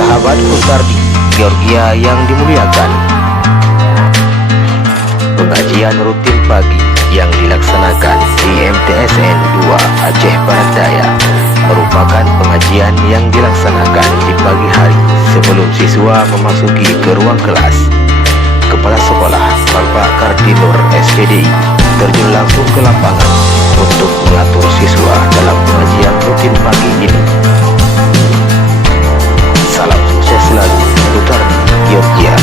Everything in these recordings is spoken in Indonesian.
Sahabatku Sardi, Georgia yang dimuliakan, pengajian rutin pagi yang dilaksanakan di MTSN 2 Aceh Barat Daya merupakan pengajian yang dilaksanakan di pagi hari sebelum siswa memasuki ke ruang kelas. Kepala Sekolah Bapak Kardinur SPDI terjun langsung ke lapangan untuk mengatur siswa dalam pengajian rutin pagi ini. Salam sukses selalu, Butardi, Georgia.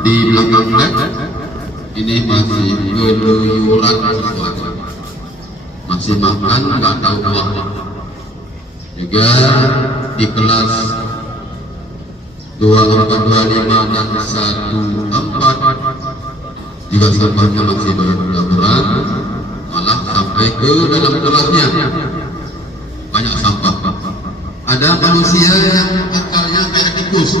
Di belakang flag ini masih keluyuran sesuatu, masih makan nggak tahu uang. Juga di kelas 2425 dan 14 juga sampahnya masih berdaburan, malah sampai ke dalam kelasnya banyak sampah. Ada manusia yang akalnya kayak tikus.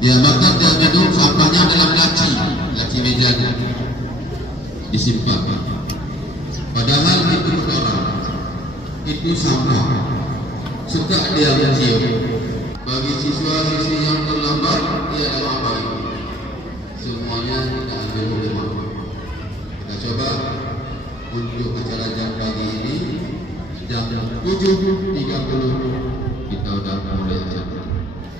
Dia makan, dia minum, sampahnya dalam laci mejanya disimpan. Padahal itu orang, itu sampah. Suka dia mencium. Bagi siswa-siswi yang terlambat, dia ada apa? Semuanya kita ambil rumah. Kita coba untuk acara jam pagi ini jam 7.30.